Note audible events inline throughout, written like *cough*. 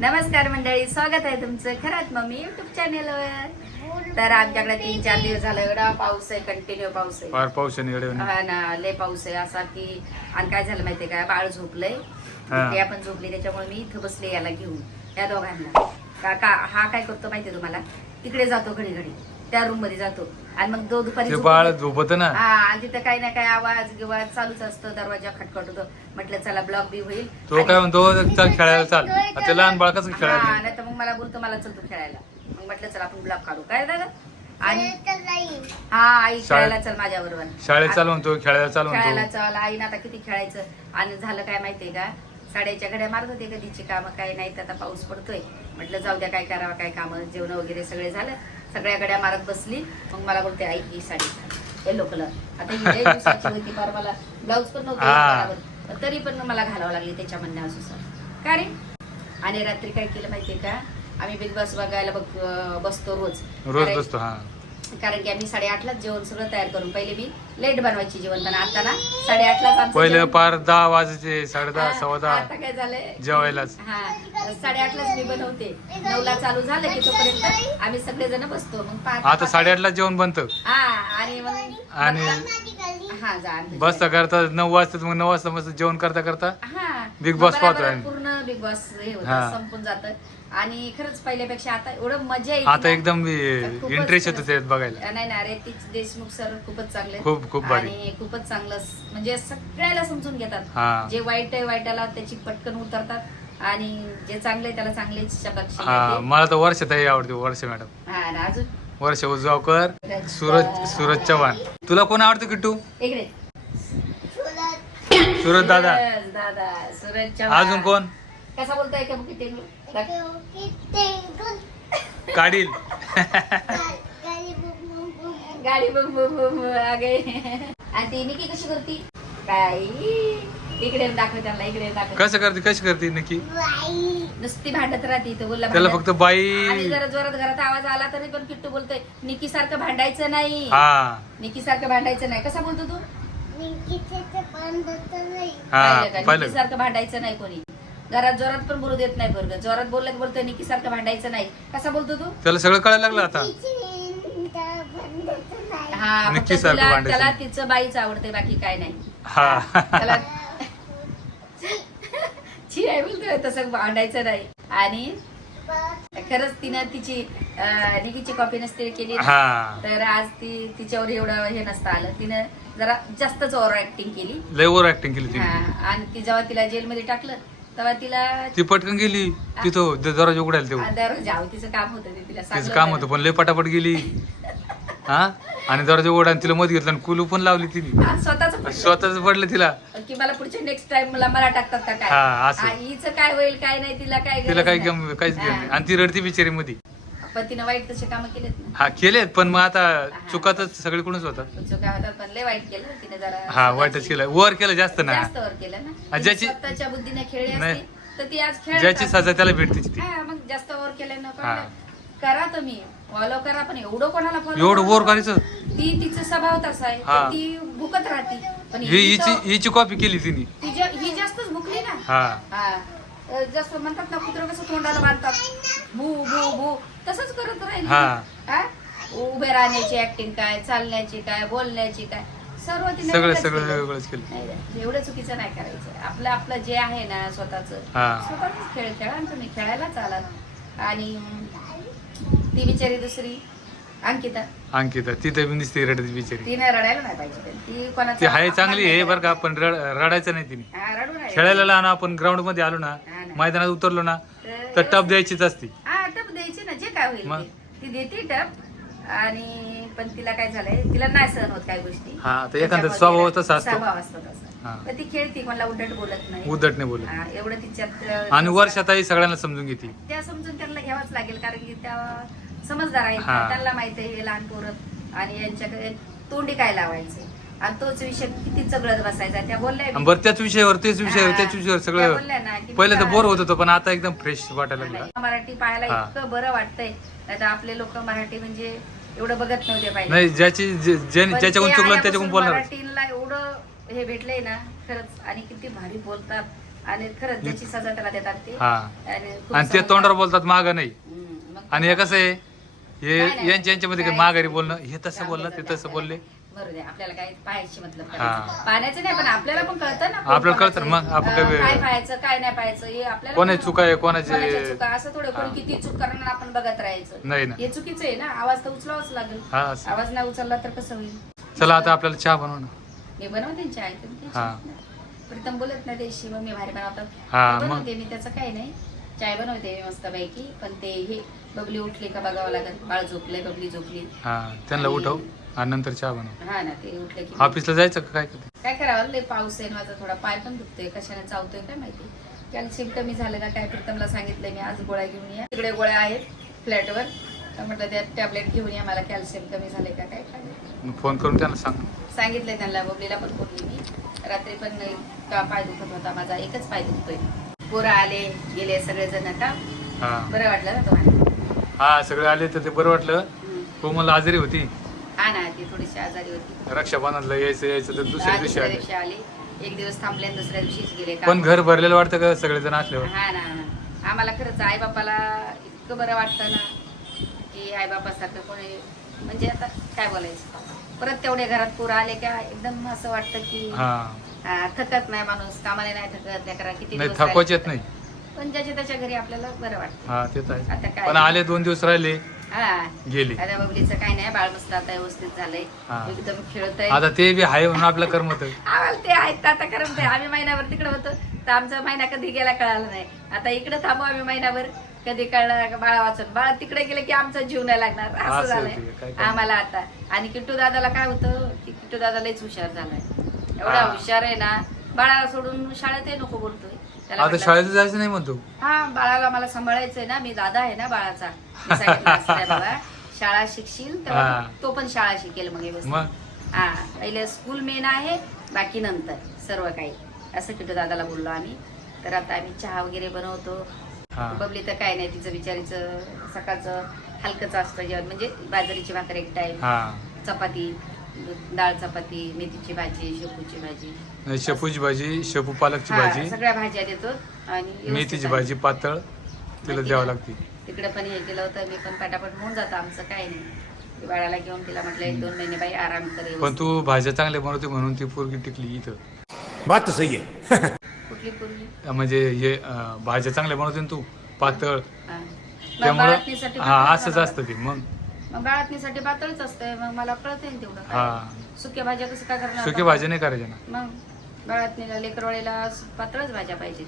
नमस्कार मंडळी स्वागत आहे तुमचं खरंच मम्मी युट्यूब चॅनेलवर तर आमच्याकडे तीन चार दिवस झाला एवढा पाऊस आहे कंटिन्यू पाऊस आहे. फार इकडे म्हणे. हा ना लय पाऊस आहे. असा की आणि काय झालं माहितीये का बाळ झोपलंय. हा. ते आपण झोपले त्याच्यामुळे मी इथं बसले याला घेऊन या दोघांना. काका हा काय करतो माहितीये तुम्हाला? तिकडे जातो घडी घडी. त्या रूममध्ये जातो. आणि मग दो दुपारी ते बाळ. झोपत ना. हा आणि तिथं काही ना काही आवाज गिवाज चालूच असतो दरवाजा खटखट होतो. म्हटलं चला ब्लॉग बी होईल. तो काय म्हणतो चल खेळायला चाल. आता ते लहान बाळ कसं हा खेळायला नाही तर मग मला बोलतो मला चल तू खेळायला. मग म्हटलं चल आपण ब्लॉग काढू. काय दादा? आणि हा आई खेळायला चल माझ्या बरोबर शाळेत चाल म्हणतो खेळायला चाल खेळायला म्हणतो चल आईनं आता किती खेळायचं? आणि झालं काय माहितीये का? साड्याच्या घड्या मारत होते कधीची कामं काही नाही तर आता पाऊस पडतोय. म्हटलं जाऊ द्या काय करावं काय कामं जेवण वगैरे सगळे झालं. सगळ्या घड्या मारत बसली. मग मला बोलते आई ही साडी येलो कलर आता ही लय दिवसाची होती फार मला ब्लाऊज पण नव्हतं हा. बरोबर. तरी पण मला घालावं लागली त्याच्या म्हणण्यानुसार का रे? आणि रात्री काय केलं माहितीये का? आम्ही बिग बॉस बघायला बघ अं, बसतो रोज. रोज कारण- बसतो हा. कारण की आम्ही साडेआठलाच जेवण सगळं तयार करून पहिले मी लेट बनवायची जेवण पण आता ना साडेआठलाच आमचं पहिले जेवण- पार दहा वाजायचे साडे दहा हा, सव्वा आता दहा काय झालंय? जेवायलाच. हा साडेआठलाच मी बनवते. नऊला चालू झालं की तोपर्यंत आम्ही सगळेजण बसतो मग पाच आता साडेआठला जेवण बनतं. हा आणि मग आणि हा जा आणते. बसता करता नऊ वाजता मग नऊ वाजता मस्त जेवण करता करता हा Big मग Boss बराबर पाहतोय आम्ही. पूर्ण बिग बॉस हे हा. होतं संपून जातं. आणि खरंच पहिल्यापेक्षा आता एवढं मजा येते आता ना. एकदम इंटरेस्ट येतो. ते बघायला. नाही ना रेतीच देशमुख सर खूपच चांगले. खूप- खूप भारी. आणि खूपच चांगलं स- म्हणजे सगळ्याला समजून घेतात. हा. जे वाईट आहे वाईटाला त्याची पटकन उतरतात. आणि जे चांगले त्याला चांगलेच हा मला तर वर्षाताई आवडते वर्ष मॅडम. हा अजून? वर्ष उजगावकर सूरज सूरज चव्हाण. तुला कोण आवडतं किट्टू? इकडे. सूरज दादा. दादा सूरज चव्हाण. अजून कोण? कसा बोलताय का किती काढील. गाडी बघ बघ बघ बघ, अगे आणि ती निकी कशी करती? काय इकडे दाखव त्यांना इकडे दाखव. कसं करते कशी करते नक्की नुसती भांडत राहते इथं बोलला त्याला. फक्त बाई. आणि जरा जोरात घरात आवाज आला तरी पण किट्टू बोलतोय निकी सारखं भांडायचं नाही. हा. निकी सारखं भांडायचं नाही. कसा बोलतो तू? हा निकी पाहिलं. सारखं भांडायचं नाही कोणी. घरात जोरात पण बोलू देत नाही बरोबर जोरात बोललं की बोलतोय निकी सारखं भांडायचं नाही. कसा बोलतो तू? त्याला सगळं कळायला लागलं आता. हा फक्त निकी सारखं तुला- भांडायचं त्याला. तिचं बाईच आवडते बाकी काय नाही. हा. त्याला छी आहे बोलतोय तसं भांडायचं नाही. आणि खरंच तिनं तिची अं, निकीची कॉपी नसते केली. ना, हा. तर आज ती तिच्यावर एवढं हे नसतं आलं. तिनं जरा जास्तच ओव्हर ऍक्टिंग केली. लय ओव्हर ऍक्टिंग केली तिने. हा, आणि ती जेव्हा तिला जेलमध्ये टाकलं तेव्हा तिला ती पटकन गेली तिथं दरवाजा उघडायला तेव्हा दररोज जाऊ तिचं काम होतं ते तिला तिचं काम होतं. पण लय पटापट गेली हा आणि दरवाजा उघडा आणि तिला मत घेतला आणि कुलू पण लावली तिने स्वतःच पडलं. स्वतःच पडलं तिला की मला पुढच्या नेक्स्ट टाइम मला मला टाकतात का काय असं. हिचं काय होईल काय नाही तिला काय तिला गरज काही नाही. गम- काहीच घेऊन हा. आणि ती रडती बिचारी मध्ये पण तिनं वाईट तसे कामं केलेत ना. हा केलेत पण मग आता चुकातच सगळीकडूनच होतात चुका होतात पण लय वाईट केलं तिने जरा. हा वाईटच केलं. वर केलं जास्त ना. जास्त वर केलं ना. हा, तिने ज्याची- स्वतःच्या बुद्धीने खेळली नाही. असती तर ती आज खेळ ज्याची सजा त्याला भेटते ती हा मग जास्त वर हा. कळलं. करा तुम्ही. फॉलो करा पण एवढं कोणाला फॉलो एवढं वर करायचं? ती तिचा स्वभाव तसा आहे हा. तर ती भुकत राहते. पण ही ही हिची तर- हिची कॉपी केली तिने. ती जा- ही जास्तच भुकली ना. हा. हा. जसं म्हणतात ना कुत्र कसं तोंडाला बांधतात. भू भू भू. तसंच करत राहील. हा. उभे राहण्याची ऍक्टिंग काय चालण्याची काय बोलण्याची काय सर्व तिने सगळं वेगळंच सगळं केलं. वेगळंच केलं. नाही नाही, एवढं चुकीचं नाही करायचं. आपलं आपलं जे आहे ना स्वतःच हा. स्वतःच खेळ खेळा आणि तुम्ही खेळायला चालाल. आणि ती बिचारी दुसरी अंकिता. अंकिता तिथे दिसते रडत बिचारी. तिने रडायला नाही पाहिजे पण ती कोणाचा ती आहे चांगली आहे बरं का पण रड- रडायचं नाही तिने. हा, रडू नाही. खेळायला लहान आपण ग्राउंडमध्ये आलो ना हा ना. मैदानात उतरलो ना तर तर टप द्यायचीच असती. हा टप द्यायची ना जे काय होईल मग? ते. ती देते टप आणि पण तिला काय झालंय तिला नाही सहन होत काही गोष्टी. हा, तर एखादा स्वभाव तसा असतो. स्वभाव असतो तसा. पण ती खेळती मला उद्धट बोलत नाही. उद्धट नाही बोलत. हा, एवढं तिच्यात आणि वर्षातही सगळ्यांना समजून घेते. त्या समजून त्यांना घ्यावाच लागेल कारण की त्या समजदार आहेत. हा. त्यांना माहीत आहे हे लहान पोरं आणि यांच्याकडे तोंडी काय लावायचे. आणि तोच विषय किती चगळत बसायचा. त्या बोलल्या आणि बरं त्याच विषयावर तेच विषयावर हा. त्याच विषयावर त्या बोलल्या सगळं ना की पहिले तर बोर होत होतं पण आता एकदम फ्रेश वाटायला लागलं. मराठी पाहायला हा. इतकं बरं वाटतंय. नाही तर आपले लोक मराठी म्हणजे एवढं बघत नव्हते पाहिजे. नाही ज्याची जे- जे- पण ज्याच्याकडून ते चुकलं आल्यापासून त्याच्याकडून बोलणार मराठीला एवढं हे भेटलंय ना खरंच. आणि किती भारी बोलतात. आणि खरंच ज्याची सजा त्याला देतात ते. हा. आणि खूप आणि ते समजदार. तोंडावर बोलतात माग नाही. हम्म, मग आणि हे कसं आहे? हे. यांच्या यांच्यामध्ये काय माघारी बोलणं हे तसं बोललं ते तसं बोलले काय. बरं दे आपल्याला काय पाहायची मतलब हा. पाहण्याचं नाही पण आपल्याला पण कळतं ना आपल्याला कळतं ना, मग आपण काय- काय पाहायचं काय नाही पाहायचं हे आपल्याला कोणाची पण- चुका आहे, कोणाची- कोणाच्या चुका असं थोडं हा. कोणी किती चूक करणार आपण बघत राहायचं नाही ना हे चुकीचं आहे ना आवाज तर उचलावाच लागेल हा असं. आवाज नाही उचलला तर कसं होईल चला आता आपल्याला चहा बनव ना मी बनवते ना चहा हा. नाही. प्रीतम बोलत नाही देशी मग मी भारी बनवतात हा, मी मग. बनवते मी त्याचं काही नाही चाय बनवते मी मस्त पैकी पण ते हे बबली उठली का बघावं लागेल. बाळ झोपले बबली झोपली. हा त्यांना उठव आणि नंतर चहा बनव. हा ना ते उठले की ऑफिसला जायचं का काय कधी? काय करावं लय पाऊस आहे ना माझा थोडा पाय पण दुखतोय. कशाने चावतोय काय माहिती. कॅल्शियम कमी झालं का काय प्रीतमला सांगितलंय मी आज गोळ्या घेऊन या. तिकडे गोळ्या आहेत फ्लॅटवर. तर म्हटलं त्या टॅबलेट घेऊन या मला कॅल्शियम कमी झाले का काय काय मग फोन करून त्यांना सांग. सांगितलंय त्यांना बबलीला पण बोलली मी. रात्री पण का पाय दुखत होता माझा एकच पाय दुखतोय. पोरं आले गेले सगळेजण आता. हा. बरं वाटलं ना तुम्हाला? हा सगळे आले तर ते बरं वाटलं. कोमल आजारी होती. हा ना ती थोडीशी आजारी होती. रक्षाबंधनला यायचं यायचं तर दुसऱ्या दिवशी दुसऱ्या आले दिवशी आले. एक दिवस थांबले आणि दुसऱ्या दिवशीच गेले पण घर भरलेलं वाटतं का सगळेजण असल्यावर? हा ना हा ना. आम्हाला खरंच आई बापाला इतकं बरं वाटतं ना की आई बापासारखं कोणी म्हणजे आता काय बोलायचं? परत तेवढे घरात पूर आले का एकदम असं वाटतं की हा. हा, थकत नाही माणूस कामाला नाही थकत लेकरा किती नाही दिवस थकवाच येत. नाही. पण ज्याच्या त्याच्या घरी आपल्याला बरं वाटतं. हा ते तर आता आहे काय? पण आले दोन दिवस राहिले. हा. गेले. आता बबलीचं काही नाही बाळ मस्त आता व्यवस्थित झालंय. हा. एकदम खेळतय. आता ते बी आहे म्हणून आपलं कर्म होतं. *laughs* आम्हाला ते आहेत आता कारण ते आम्ही महिन्याभर तिकडे होतो. तर आमचा महिना कधी गेला कळाला नाही. आता इकडे थांबू आम्ही महिनाभर. कधी कळणार का बाळा वाचून? बाळा तिकडे गेले की आमचा जीव नाही लागणार. असं असं ते, काय झालंय करणार? आम्हाला आता. आणि किट्टू दादाला काय होतं? की किट्टू दादा लयच हुशार झालाय. एवढा हा. हुशार आहे ना. बाळाला सोडून शाळेतही नको बोलतोय. आता शाळेत जायचं नाही म्हणतो. हा बाळाला मला सांभाळायचंय ना मी दादा आहे ना बाळाचा. मी सांगितलं असं नाही बाबा शाळा शिकशील तेव्हा हा. तो पण शाळा शिकेल मग व्यवस्थित. मग? हा पहिले स्कूल मेन आहे बाकी नंतर सर्व काही. असं किटू दादाला बोललो आम्ही. तर आता आम्ही चहा वगैरे बनवतो. हा. बबली तर काय नाही तिचं बिचारीचं सकाळचं हलकंच असतं जेवण म्हणजे बाजरीची भाकर एक टाइम हा. चपाती डाळ चपाती मेथीची भाजी शेपूची भाजी. नाही, शेपूची भाजी शेपू पालकची हा, भाजी सगळ्या भाज्या देतो. आणि व्यवस्थित मेथीची आहे. भाजी पातळ तिला द्यावं? लागते. तिकडे पण हे केलं होतं मी पण पटापट होऊन जातं आमचं काय नाही. ती बाळाला घेऊन तिला म्हटलं एक दोन महिने बाई आराम कर पण. तू भाज्या चांगल्या बनवते म्हणून ती पोरगी टिकली इथं. बात तो सही है कुठली पूर्वी म्हणजे हे अं, भाज्या चांगल्या बनवते ना तू पातळ. हा. मग त्यामुळं हा पातळच असंच बनवावं. असतं ते मग. मग बाळातणीसाठी पातळच असतंय मग मला कळतंय ना तेवढं. काय. हा. सुक्या भाज्या कसं काय करणार सुकी भाज्या नाही करायच्या ना. मग? बाळातणीला लेकरवाळीला पातळच भाज्या पाहिजे.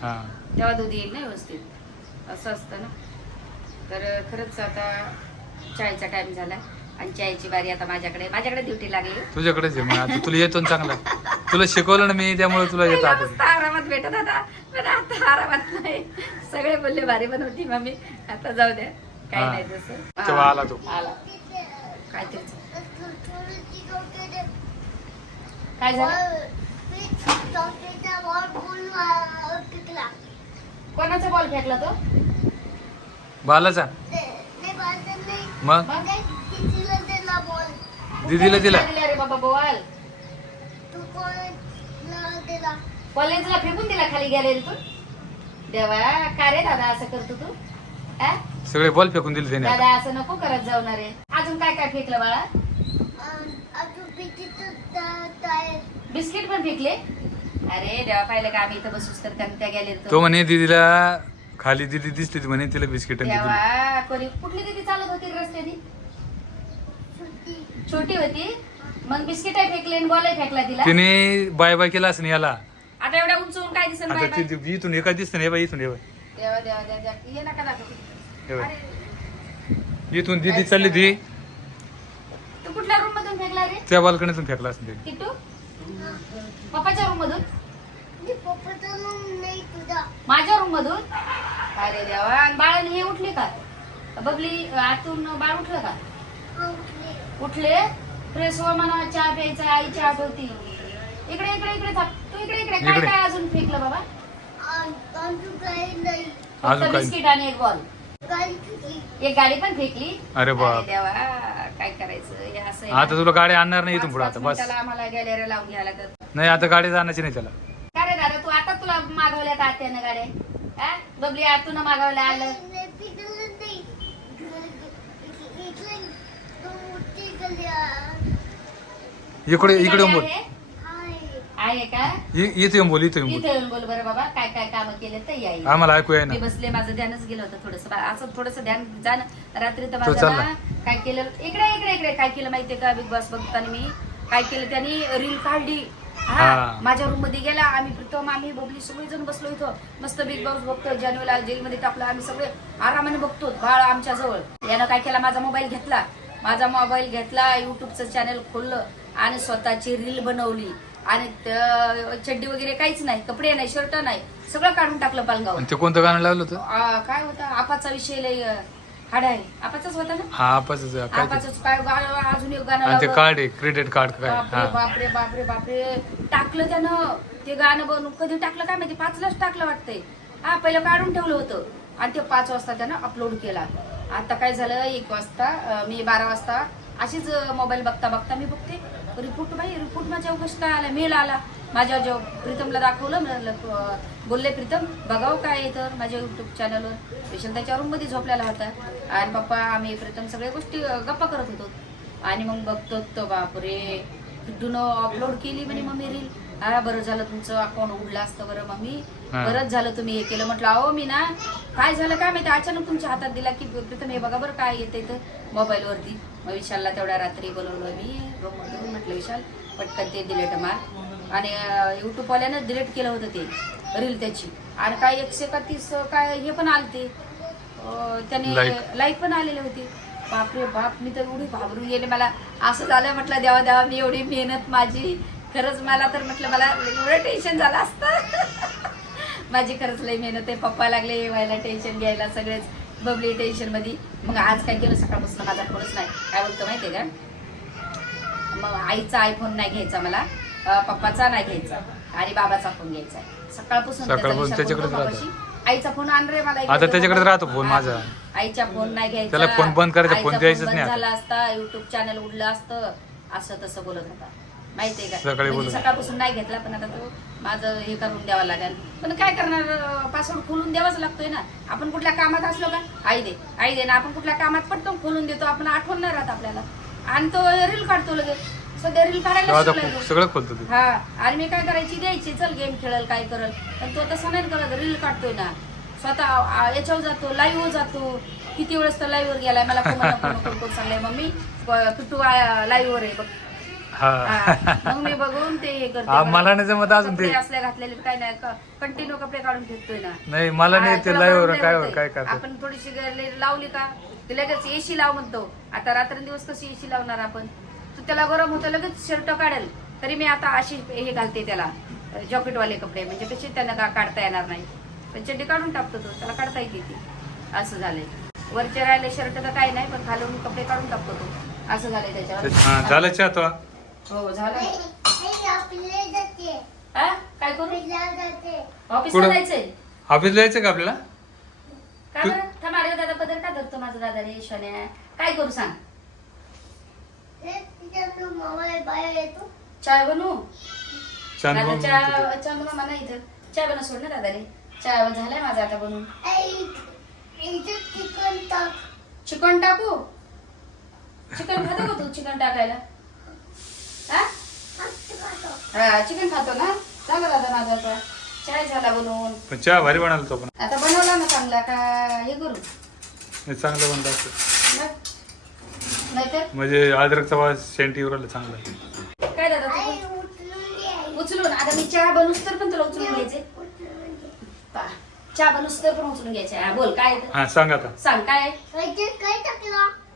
तेव्हा दूध येईल ना व्यवस्थित. असं असतं ना. तर खरंच आता चायचा टाइम झाला. आणि चायची बारी आता माझ्याकडे. माझ्याकडे ड्युटी लागली. तुझ्याकडेच आहे मग. आता तुला येतो ना चांगला. तुला शिकवलं ना मी त्यामुळे तुला येतो आता. आरामात भेटत होता. पण आता आरामात नाही. सगळे बोलले भारी बनवती मम्मी. आता जाऊ द्या. काही हा. नाही तेव्हा हा. आला तो. आला. काहीतरी. काय झालं? कोणाचा बॉल फेकला तो? बालाचा. मग? दीदीला दिला. दिला रे बाबा बॉल कॉलेजला फेकून दिला खाली गॅलरीतून देवा का रे दादा असं करतो तू? आ? सगळे बॉल फेकून दिले त्याने. दादा असं नको करत जाऊ ना रे. अजून काय काय फेकलं बाळा? बिस्किट पण फेकले. अरे देवा पाहिलं का आम्ही इथं बसूस तर त्या- त्या गॅलरीत तो. म्हणे दीदीला खाली दीदी दिसली म्हणे तिला बिस्किट देवा कोणी कुठली दिदी चालत होती रस्त्याने? छोटी होती. मग बिस्किट फेकले बॉल फेकला तिला. तिने बाय बाय केला असं याला. आता एवढ्या उंच होऊन काय दिसेल आता? ती ती- इथून एका दिसतं हे बाई इथून हे बाई. देवा देवा देवा देवा. ये नका दाखवू. बाई. इथून दीदी चालली ती. तू कुठल्या रूम मधून फेकला रे? त्या बाल्कनीतून फेकला असं तिने किट्टू? पप्पाच्या रूम मधून? माझ्या रूम मधून? अरे देवा आणि बाळाने हे उठले का? बबली आतून बाळ उठलं का? उठले. फ्रेश हो म्हणा चहा प्यायचा आई चहा ठेवती. इकडे इकडे इकडे थांब. तू इकडे इकडे. काय इकडे. काय अजून फेकलं बाबा? फक्त अजून? बिस्किट आणि एक बॉल एक गाडी पण फेकली? अरे बाप. देवा काय करायचं? हे असं आहे आता ना. तुला गाडी आणणार नाही इथून पाच- पुढे पाच आता बस. मिनिटाला आम्हाला गॅलरी लावून घ्यायला लागत. नाही आता गाडी जाण्याची नाही त्याला. का रे दादा तू आता तुला मागवल्या का आत्यानं गाड्या? हा? बबली आतून मागवल्या आलं. इकडे इकडे येऊन बोल. आहे? आहे का? इ- इथे येऊन बोल इथे येऊन बोल. इथे येऊन बोल बरं बाबा काय काय काम केले तर येईल आम्हाला ऐकू आहे ना मी बसले माझं ध्यानच गेलं होतं थोडस. असं थोडस ध्यान जाणं रात्री तर तो माझं चालला. ना. काय केलं इकडे इकडे इकडे. काय केलं माहितीये का बिग बॉस बघताना मी? काय केलं? त्यांनी रील काढली. हा. माझ्या रूममध्ये गेला आम्ही प्रीतम आम्ही बबली सगळे जण बसलो इथं. मस्त बिग बॉस बघतो जानेवाला जेलमध्ये टाकलं आम्ही सगळे आरामाने बघतो बाळ आमच्या जवळ. यानं काय केला माझा मोबाईल घेतला. माझा मोबाईल घेतला युट्यूबचं चॅनल खोललं आणि स्वतःची रील बनवली. आणि चड्डी वगैरे काहीच नाही कपडे नाही शर्ट नाही सगळं काढून टाकलं पालगाव ते कोणतं गाणं लावलं होतं? काय होता आपाचा विषय लय हाड आहे आपाचाच होता ना? हा आपच काय ते? काय अजून एक गाणं आणि ते लावलं. कार्ड आहे क्रेडिट कार्ड काय? बापरे हा. बापरे बापरे बापरे. टाकलं त्यानं. ते गाणं बनवून कधी टाकलं काय माहिती? पाचलाच टाकलं वाटतंय. हा पहिलं काढून ठेवलं होतं. आणि ते पाच वाजता त्यानं अपलोड केला. आता काय झालं? एक वाजता अ, मी बारा वाजता अशीच मोबाईल बघता बघता मी बघते. रिपोर्ट बाई रिपोर्ट माझ्या उगस्ट आला? मेल आला. माझ्या जो प्रीतमला दाखवलं म्हणलं, बोलले प्रीतम बघाव काय आहे तर माझ्या युट्यूब चॅनलवर स्पेशल त्याच्या रूममध्ये झोपलेला होता. आणि पप्पा आम्ही प्रीतम सगळ्या गोष्टी गप्पा करत होतो. आणि मग बघतो तो बापरे किड्डूनं अपलोड केली म्हणे मम्मी रील हा बरं झालं तुमचं अकाउंट उघडलं असतं बरं मम्मी. बरंच झालं तुम्ही हे केलं. म्हटलं अहो मी ना काय झालं काय माहिती अचानक तुमच्या हातात दिला की प्रीतम हे बघा बरं काय येतं इथं मोबाईल वरती. मग विशालला तेवढ्या रात्री बोलवलं मी म्हटलं विशाल पटकन ते डिलेट मार. आणि युट्यूब वाल्यानं डिलीट केलं होतं ते रील त्याची. आणि काय एकशे एकतीस काय हे पण आलते. त्याने. लाईक पण आलेले होते. बापरे बाप मी तर एवढी घाबरून गेले. मला असं झालं म्हटलं देवा देवा मी एवढी मेहनत माझी. खरंच मला तर म्हटलं मला एवढं टेन्शन झालं असतं. *laughs* माझी खरंच लई मेहनत आहे. पप्पा लागले व्हायला टेन्शन घ्यायला सगळेच बबली टेन्शनमध्ये मग आज काय केलं सकाळपासून? माझा फोनच नाही. काय बोलतो माहितीये का? मग आईचा आयफोन नाही घ्यायचा मला. पप्पाचा नाही घ्यायचा आणि बाबाचा फोन घ्यायचा सकाळपासून त्याचा सकाळपासून विचार त्याच्याकडेच करतो राहतो. बाबाशी. आईचा फोन आण रे मला आता बाबा. राहतो फोन. माझा. आईचा फोन नाही घ्यायचा त्याला फोन बंद करायचा, फोन द्यायचाच बंद नाही. झाला असता युट्यूब चॅनल उडलं असतं असं तसं बोलत होता माहितीये का म्हणजे. सकाळपासून नाही घेतला पण आता तो माझं हे करून द्यावं लागेल पण काय करणार पासवर्ड खोलून द्यावाच लागतोय ना आपण कुठल्या कामात असलो का आई दे आई दे ना आपण कुठल्या कामात पटकन खोलून देतो आपण आठवण नाही राहत आपल्याला आणि तो रील काढतो लगेच सध्या रील तेव्हा काढायला आता शिकलाय तो. सगळं खोलतो ते. हा. आणि मी काय करायची द्यायची चल गेम खेळल काय करल. पण तो तसं नाही करत रील काढतोय ना. स्वतः आ- याच्यावर जातो लाईव्ह जातो. किती वेळेस तर लाईव्ह वर गेलाय मला कोण कोण कोण कोण सांगलाय मम्मी प- किट्टू लाईव्ह वर आहे बघ. हा. हा. मग मी बघून ते हे करते हा, मला नाही जमत अजून ते. कपडे असले घातलेले काय नाही कंटिन्यू कपडे काढून ना. नाही मला नाही ते लाईव्ह गरम काय होतंय. काय करतो आपण थोडीशी लावली का? लगेच एसी लाव म्हणतो. आता रात्रंदिवस कशी एसी लावणार आपण? त्याला गरम होतं लगेच शर्ट काढेल. तरी मी आता अशी हे घालते त्याला जॉकेटवाले कपडे. म्हणजे कसे त्यांना का काढता येणार नाही. पण चड्डी काढून टाकतो तो त्याला काढता येते ती. असं झालंय. वरचे राहिले शर्ट तर काही नाही पण खालून कपडे काढून टाकतो तो. असं झालंय हा त्याच्यावर झालं चहा हो झालं. जाते हा? काय करू? जाते. ऑफिसला? जायचंय. ऑफिसला यायचं का आपल्याला? का तू- बरं? थांब अरे दादा पदर का धरतो माझा दादा रे शोन्या काय करू सांग? चाय बनवू? छान दादा चहा. चहा बनव मला इथं. चहा बनव सोड ना दादा रे चहा झालाय माझा आता बनवून. इथं चिकन टाक? चिकन टाकू चिकन खातो का तू? चिकन टाकायला? हा? हा चिकन खातो ना? चांगला दादा माझा आता. चाय झाला बनवून. पण चहा भारी बनायला तो पण. आता बनवला ना चांगला का? हे करू. चांगलं बनलं असतं? नाहीतर? म्हणजे अद्रकचा वास सेंट येऊ राहिला चांगला. काय दादा तू उचलून. आता मी चहा बनवूस तर पण तुला उचलून घ्यायचे. चहा बनवूस तर पण उचलून घ्यायचे. हा, बोल काय आहे? ते? हा सांग आता. सांग काय आहे?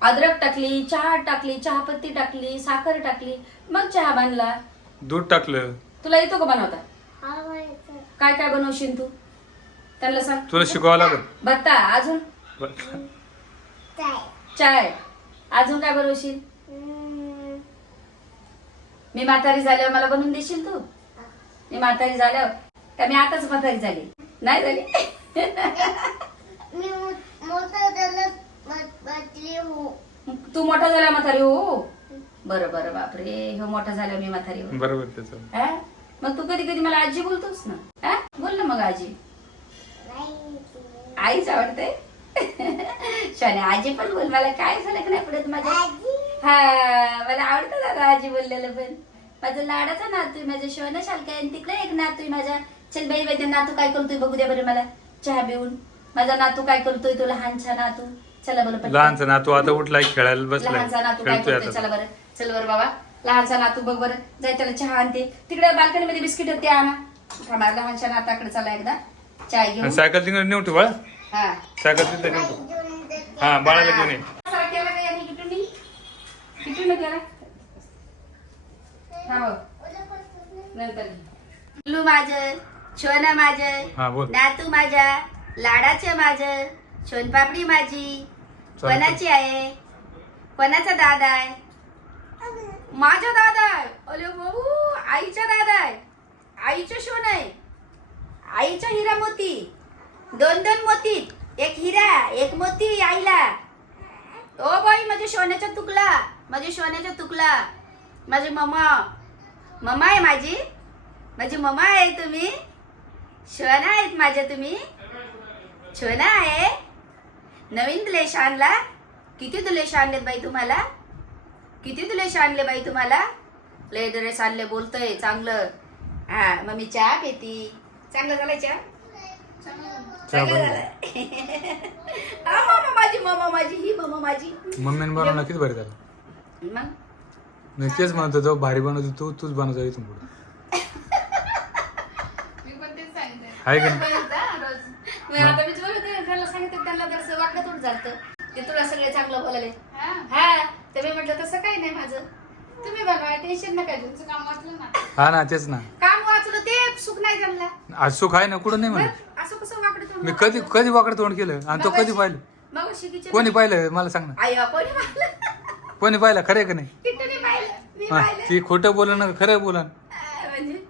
अद्रक टाकली चहा टाकली चहापत्ती टाकली साखर टाकली. मग चहा बनला दूध टाकलं. तुला येतो का बनवता? हा काय काय बनवशील तू? त्यांना सांग. तुला शिकवावं लागल. बत्ता अजून? काय चाय. अजून काय बनवशील. मी म्हातारी झाल्यावर मला बनवून देशील तू? मी म्हातारी झाल्यावर? का मी आताच म्हातारी झाली? नाही झाली? झाला हो. तू मोठा झाला म्हातारी हो? बरं बरं बापरे. हो मोठा झाल्यावर मी म्हातारी हो. बरोबर त्याचं. हा? मग तू कधी कधी मला आजी बोलतोस ना? हा? बोल ना मग आजी. आईच आवडते? *laughs* शाने आजी पण बोल मला काय झालं का नाही पडत माझ्या? हा मला आवडतं दादा आजी बोललेलं पण. माझं लाडाचा नातू आहे माझ्या शिवना शालका आणि तिकडे एक नातू आहे माझ्या. चल बाई बाई ते नातू काय करतोय बघू द्या बरं मला. चहा पिऊन. माझा नातू काय करतोय तो लहानचा नातू. चला बरं पटकन. लहानचा ना तू आता उठलाय खेळायला बसलाय. लहानचा नातू काय खेळतोय करतोय आता. चला बरं. चल बरं बाबा. लहानचा नातू बघ बरं. जाय त्याला चहा आणते. तिकडे बाल्कनी मध्ये बिस्किट होते आणा. थांबा लहानच्या नाताकडे चला एकदा. चाय घेऊन. सायकल तिकडे नेऊ ठेव हा. सायकल तिथे. घेऊन. हा बाळाला घेऊन ये. सारा केला का यांनी किटूनी? किटून केला? हा हो. नंतर पिल्लू माझं शोना माझं हा बोल. नातू माझ्या लाडाचं माझं सोनपापडी माझी. कोणाची आहे? कोणाचा दादा आहे? माझा दादा आहे. अरे भाऊ आईचा दादा आहे. आईचं सोन आहे. आईचा हिरा मोती दोन दोन मोती एक हिरा एक मोती आईला. ओ बाई माझ्या सोन्याचा तुकला माझ्या सोन्याचा तुकला. माझी मम्मा मम्मा आहे माझी. माझी मम्मा आहे तुम्ही. शोना आहेत माझ्या तुम्ही. शोना आहे. नवीन द्लेश आणला. किती दुलेश आणले बाई तुम्हाला? किती दुलेश आणले बाई तुम्हाला? लय ड्रेस आणले बोलतोय चांगलं. हा मग मी चहा पेती. चांगलं झालं चहा? *laughs* हा मामा माझी मामा माझी ही मामा माझी. मम्मीने बनवलं किती बरं झालं. मग? तेच म्हणतो तो भारी बनवतो तू तूच बनवतो इथून पुढे. *laughs* मी पण तेच सांगितलं आहे का? नाही बनवता रोज. मग? आता मी तुला ते घरला सांगितलं त्यांना जर वाकडं थोडं झालं ते तुला सगळे चांगलं बोलायले. हा? हा तर मी म्हटलं तसं काही नाही माझं. तुम्ही बनवा टेन्शन नका घेऊ. तुमचं काम वाचलं ना. हा ना तेच ना. सुख नाही त्यांना आज सुख आहे ना? कुठं नाही म्हणत. बरं, असं कसं वाकडं तोंड मी कधी कधी वाकडं तोंड केलं? आणि तो कधी पाहिलं? मग कोणी पाहिलं? मला सांग ना. कोणी पाहिलं? कोणी पाहिलं? खरं आहे का नाही? किट्टूने पाहिलं. मी हा, पाहिलं. ती खोटं बोल ना खरं बोला आ, म्हणजे?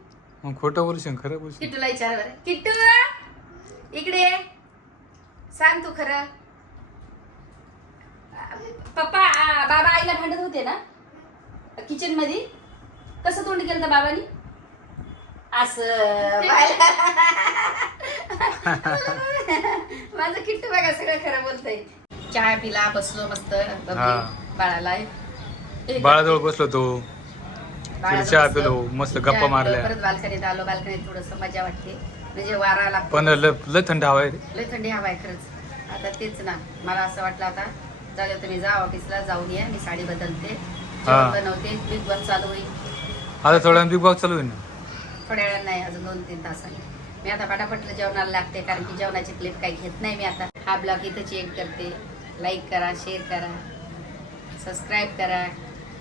मग खोटं खरं बोलू किट्टूला विचार बरं. किट्टू! इकडे ये. सांग तू खरं. पप्पा आ, बाबा आईला भांडत होते ना? किचनमध्ये कसं तोंड केलं बाबानी? असं. माझं किट्टू बघा सगळं खरं बोलतय. चहा पिला बसलो मस्त. बाळाला. बाळाजवळ बसलो तो. चहा. पिलो, मस्त गप्पा मारल्या. परत बाल्कनीत आलो बाल्कनीत थोडस मजा वाटते म्हणजे वारा लागतो. पण लय थंड हवा आहे. लय थंडी हवा आहे खरंच. आता तेच ना मला असं वाटलं आता जाऊ तुम्ही जा ऑफिसला जाऊन या मी साडी बदलते. बनवते बिग बॉस चालू होईल. आता थोडा बिग बॉक्स चालू आहे ना? थोड्या वेळा नाही अजून दोन तीन तासांनी मी आता पटापट जेवणाला लागते कारण की जेवणाची क्लिप काही घेत नाही मी आता. हा ब्लॉग इथं चेक करते. लाईक करा शेअर करा सबस्क्राईब करा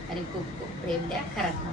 आणि खूप खूप प्रेम द्या खरात